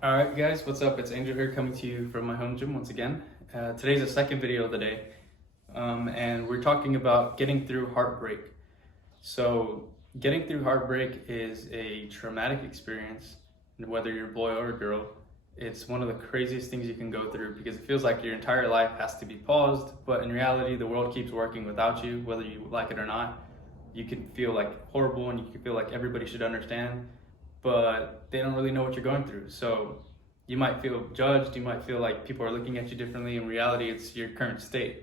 All right, guys, what's up? It's Angel here coming to you from my home gym once again. Today's the second video of the day, and we're talking about getting through heartbreak. So, getting through heartbreak is a traumatic experience, whether you're a boy or a girl. It's one of the craziest things you can go through because it feels like your entire life has to be paused, but in reality, the world keeps working without you, whether you like it or not. You can feel like horrible and you can feel like everybody should understand, but they don't really know what you're going through. So you might feel judged, you might feel like people are looking at you differently. In reality, it's your current state.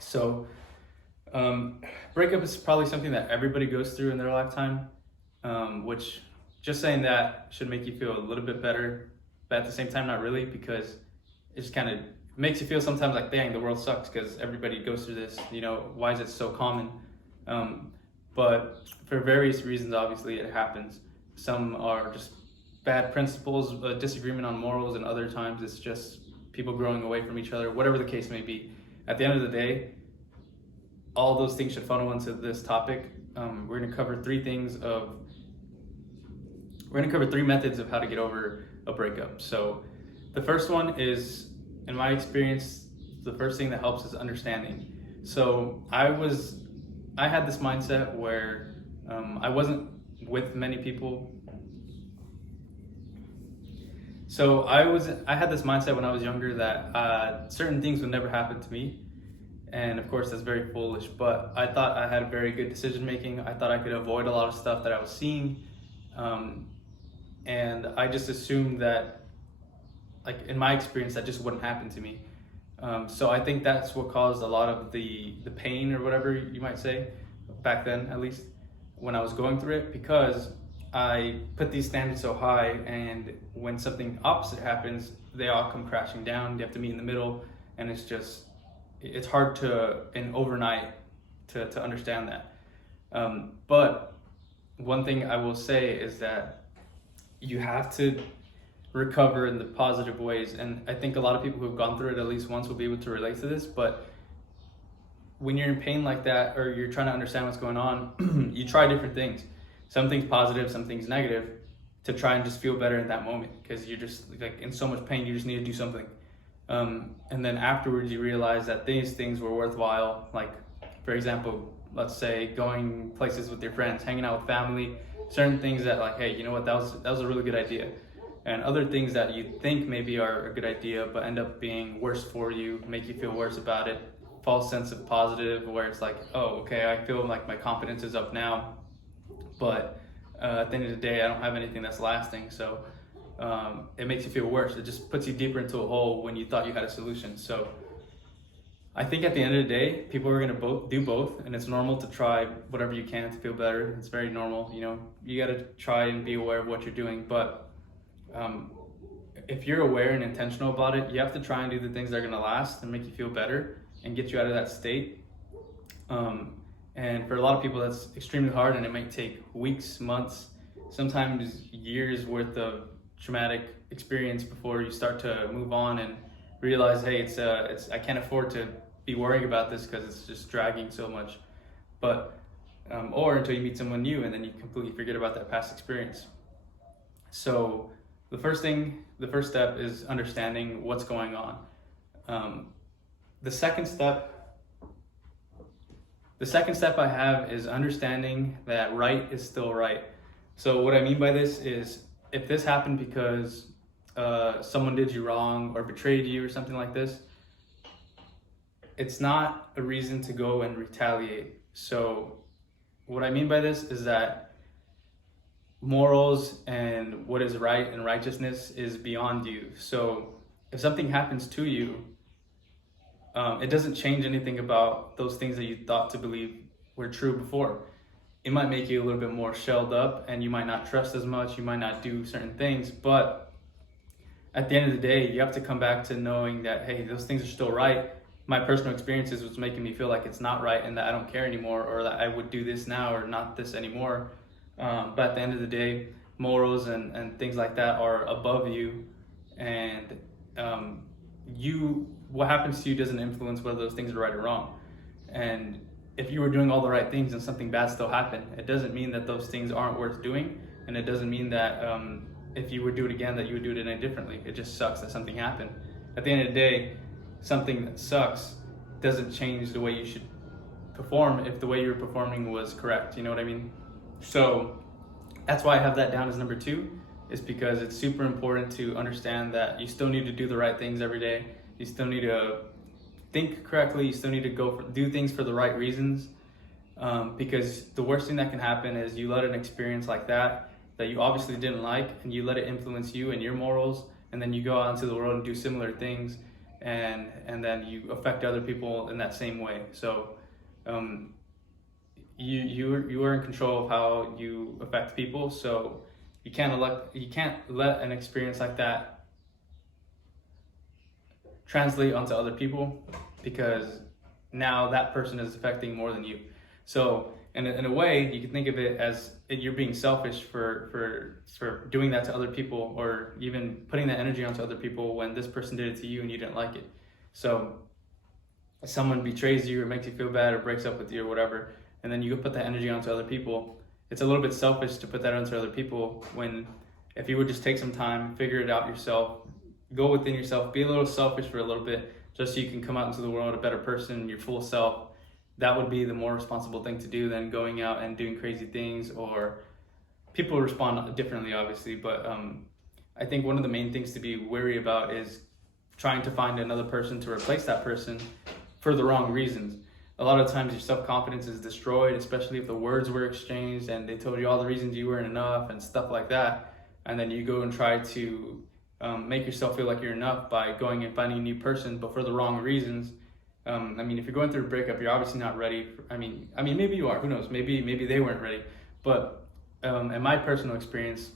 So breakup is probably something that everybody goes through in their lifetime, which just saying that should make you feel a little bit better, but at the same time, not really, because it just kind of makes you feel sometimes like, dang, the world sucks because everybody goes through this. Why is it so common? But for various reasons, obviously, it happens. Some are just bad principles, a disagreement on morals, and other times it's just people growing away from each other, whatever the case may be. At the end of the day, all those things should funnel into this topic. We're going to cover three methods of how to get over a breakup. So the first one is, in my experience, the first thing that helps is understanding. So I had this mindset where I wasn't with many people. So I had this mindset when I was younger that certain things would never happen to me. And of course, that's very foolish, but I thought I had very good decision making. I thought I could avoid a lot of stuff that I was seeing. And I just assumed that, like in my experience, that just wouldn't happen to me. So I think that's what caused a lot of the pain, or whatever you might say, back then at least, when I was going through it, because I put these standards so high, and when something opposite happens, they all come crashing down. You have to meet in the middle, and it's hard in overnight to understand that. But one thing I will say is that you have to recover in the positive ways, and I think a lot of people who have gone through it at least once will be able to relate to this. But when you're in pain like that, or you're trying to understand what's going on, you try different things. Some things positive, some things negative, to try and just feel better in that moment, because you're just like in so much pain, you just need to do something. And then afterwards you realize that these things were worthwhile. Like, for example, let's say going places with your friends, hanging out with family, certain things that, like, hey, you know what, that was a really good idea. And other things that you think maybe are a good idea but end up being worse for you, make you feel worse about it. False sense of positive, where it's like, oh, okay, I feel like my confidence is up now, but at the end of the day, I don't have anything that's lasting. So it makes you feel worse. It just puts you deeper into a hole when you thought you had a solution. So I think at the end of the day, people are going to do both, and it's normal to try whatever you can to feel better. It's very normal. You got to try and be aware of what you're doing. But if you're aware and intentional about it, you have to try and do the things that are going to last and make you feel better and get you out of that state. And for a lot of people, that's extremely hard, and it might take weeks, months, sometimes years worth of traumatic experience before you start to move on and realize, hey, I can't afford to be worrying about this because it's just dragging so much. But or until you meet someone new, and then you completely forget about that past experience. So the first step is understanding what's going on. The second step I have is understanding that right is still right. So what I mean by this is, if this happened because someone did you wrong or betrayed you or something like this, it's not a reason to go and retaliate. So what I mean by this is that morals and what is right and righteousness is beyond you. So if something happens to you, it doesn't change anything about those things that you thought to believe were true before. It might make you a little bit more shelled up, and you might not trust as much, you might not do certain things, but at the end of the day, you have to come back to knowing that, hey, those things are still right. My personal experiences was making me feel like it's not right, and that I don't care anymore, or that I would do this now or not this anymore. But at the end of the day, morals and things like that are above you, and what happens to you doesn't influence whether those things are right or wrong. And if you were doing all the right things and something bad still happened, it doesn't mean that those things aren't worth doing, and it doesn't mean that if you would do it again, that you would do it any differently. It just sucks that something happened. At the end of the day, something that sucks doesn't change the way you should perform if the way you were performing was correct. You know what I mean? So that's why I have that down as number 2, is because it's super important to understand that you still need to do the right things every day. You still need to think correctly. You still need to do things for the right reasons. Because the worst thing that can happen is you let an experience like that you obviously didn't like, and you let it influence you and your morals, and then you go out into the world and do similar things, and then you affect other people in that same way. So you are in control of how you affect people. So you can't let an experience like that translate onto other people, because now that person is affecting more than you. So in a way, you can think of it as you're being selfish for doing that to other people, or even putting that energy onto other people when this person did it to you and you didn't like it. So if someone betrays you or makes you feel bad or breaks up with you or whatever, and then you put that energy onto other people, it's a little bit selfish to put that onto other people, when if you would just take some time, figure it out yourself, go within yourself, be a little selfish for a little bit, just so you can come out into the world a better person, your full self. That would be the more responsible thing to do than going out and doing crazy things. Or people respond differently, obviously, but I think one of the main things to be wary about is trying to find another person to replace that person for the wrong reasons. A lot of times your self-confidence is destroyed, especially if the words were exchanged and they told you all the reasons you weren't enough and stuff like that, and then you go and try to make yourself feel like you're enough by going and finding a new person, but for the wrong reasons. I mean, if you're going through a breakup, you're obviously not ready. I mean, maybe you are. Who knows? Maybe they weren't ready. But in my personal experience,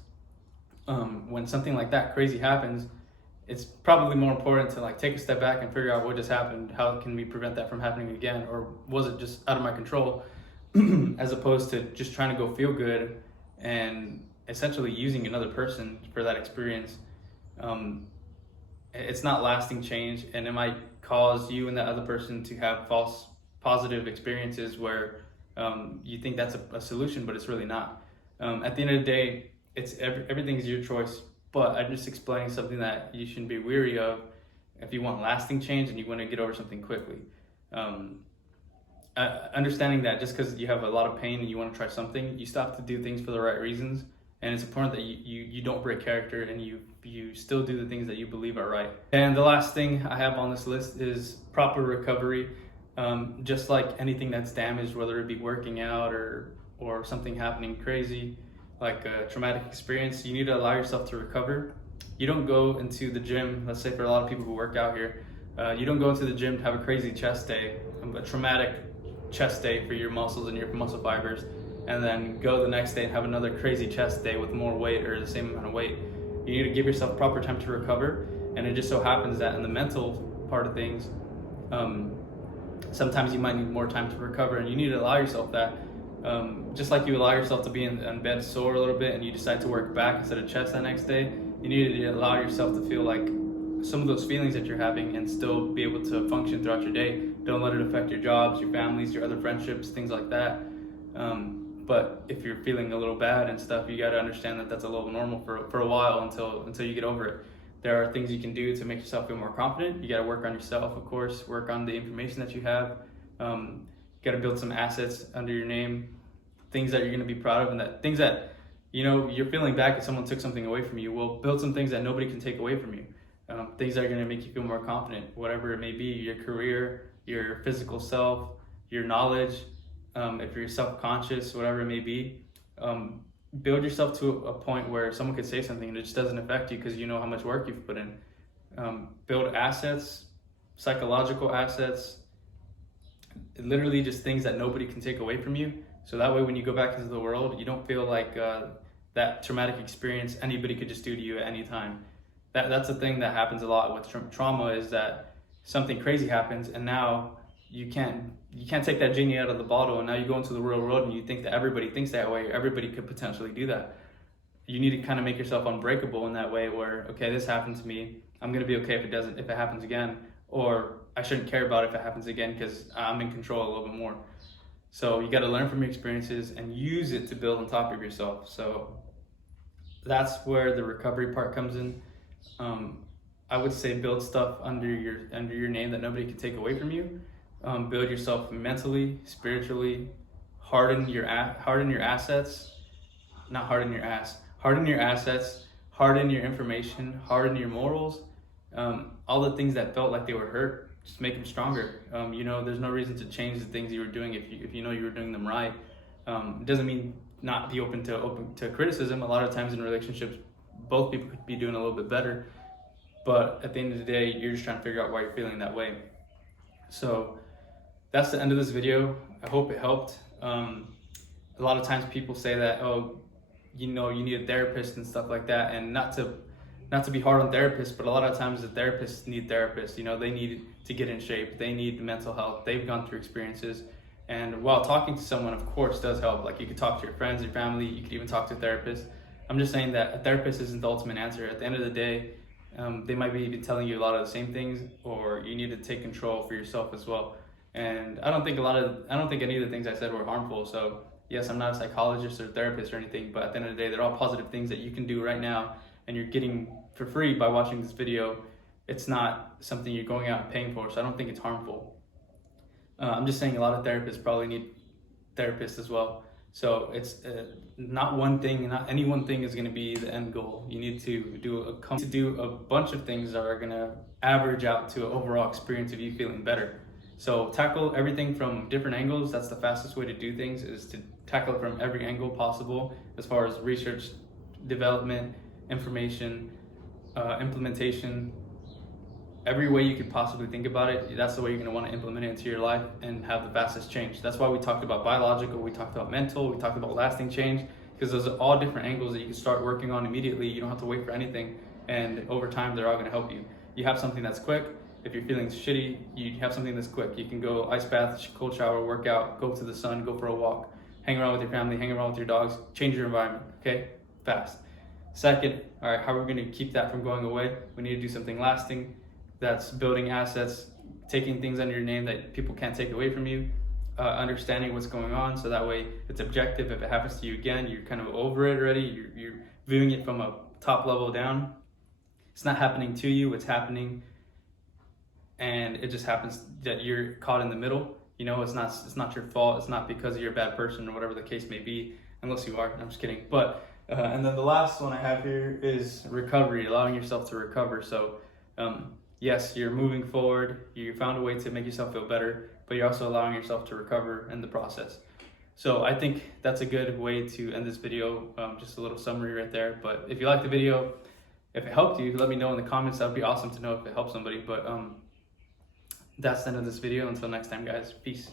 when something like that crazy happens, it's probably more important to take a step back and figure out what just happened. How can we prevent that from happening again? Or was it just out of my control? As opposed to just trying to go feel good and essentially using another person for that experience. It's not lasting change, and it might cause you and that other person to have false positive experiences where you think that's a solution, but it's really not. At the end of the day, it's everything's your choice, but I'm just explaining something that you shouldn't be weary of if you want lasting change and you want to get over something quickly. Understanding that just because you have a lot of pain and you want to try something, you still have to do things for the right reasons. And it's important that you don't break character, and you still do the things that you believe are right. And the last thing I have on this list is proper recovery. Just like anything that's damaged, whether it be working out or something happening crazy, like a traumatic experience, you need to allow yourself to recover. You don't go into the gym, let's say for a lot of people who work out here, you don't go into the gym to have a crazy chest day, a traumatic chest day for your muscles and your muscle fibers, and then go the next day and have another crazy chest day with more weight or the same amount of weight. You need to give yourself proper time to recover. And it just so happens that in the mental part of things, sometimes you might need more time to recover, and you need to allow yourself that. Just like you allow yourself to be in bed sore a little bit and you decide to work back instead of chest that next day, you need to allow yourself to feel like some of those feelings that you're having and still be able to function throughout your day. Don't let it affect your jobs, your families, your other friendships, things like that. But if you're feeling a little bad and stuff, you got to understand that that's a little normal for a while until you get over it. There are things you can do to make yourself feel more confident. You got to work on yourself, of course, work on the information that you have. You got to build some assets under your name, things that you're going to be proud of, and that things that, you're feeling back if someone took something away from you. Well, build some things that nobody can take away from you. Things that are going to make you feel more confident, whatever it may be, your career, your physical self, your knowledge, if you're self-conscious, whatever it may be. Build yourself to a point where someone could say something and it just doesn't affect you because you know how much work you've put in. Build assets, psychological assets, literally just things that nobody can take away from you. So that way when you go back into the world, you don't feel like that traumatic experience anybody could just do to you at any time. That's a thing that happens a lot with trauma, is that something crazy happens and now you can't take that genie out of the bottle, and now you go into the real world and you think that everybody thinks that way, or everybody could potentially do that. You need to kind of make yourself unbreakable in that way where, okay, this happened to me, I'm gonna be okay if it happens again, or I shouldn't care about it if it happens again because I'm in control a little bit more. So you got to learn from your experiences and use it to build on top of yourself. So that's where the recovery part comes in. I would say build stuff under your name that nobody can take away from you. Build yourself mentally, spiritually. Harden your assets, not harden your ass. Harden your assets. Harden your information. Harden your morals. All the things that felt like they were hurt, just make them stronger. There's no reason to change the things you were doing if you know you were doing them right. It doesn't mean not be open to criticism. A lot of times in relationships, both people could be doing a little bit better, but at the end of the day, you're just trying to figure out why you're feeling that way. So that's the end of this video. I hope it helped. A lot of times people say that, oh, you need a therapist and stuff like that, and not to be hard on therapists, but a lot of times the therapists need therapists. They need to get in shape. They need mental health. They've gone through experiences. And while talking to someone, of course, does help. Like, you could talk to your friends, your family, you could even talk to a therapist. I'm just saying that a therapist isn't the ultimate answer. At the end of the day, they might be even telling you a lot of the same things, or you need to take control for yourself as well. And I don't think any of the things I said were harmful. So yes, I'm not a psychologist or therapist or anything, but at the end of the day, they're all positive things that you can do right now, and you're getting for free by watching this video. It's not something you're going out and paying for, so I don't think it's harmful. I'm just saying a lot of therapists probably need therapists as well. So it's not one thing, not any one thing is going to be the end goal. You need to do a bunch of things that are going to average out to an overall experience of you feeling better. So tackle everything from different angles. That's the fastest way to do things, is to tackle it from every angle possible, as far as research, development, information, implementation. Every way you could possibly think about it, that's the way you're going to want to implement it into your life and have the fastest change. That's why we talked about biological, we talked about mental, we talked about lasting change, because those are all different angles that you can start working on immediately. You don't have to wait for anything, and over time they're all going to help you. You have something that's quick. If you're feeling shitty, you have something that's quick. You can go ice bath, cold shower, work out, go to the sun, go for a walk, hang around with your family, hang around with your dogs, change your environment, okay? Fast. Second, all right, how are we going to keep that from going away? We need to do something lasting. That's building assets, taking things under your name that people can't take away from you, understanding what's going on, so that way it's objective. If it happens to you again, you're kind of over it already. You're viewing it from a top level down. It's not happening to you, it's happening, and it just happens that you're caught in the middle. It's not your fault. It's not because you're a bad person or whatever the case may be, unless you are. I'm just kidding. But and then the last one I have here is recovery, allowing yourself to recover. So yes, you're moving forward. You found a way to make yourself feel better, but you're also allowing yourself to recover in the process. So I think that's a good way to end this video. Just a little summary right there. But if you like the video, if it helped you, let me know in the comments. That would be awesome to know if it helped somebody. But that's the end of this video. Until next time, guys. Peace.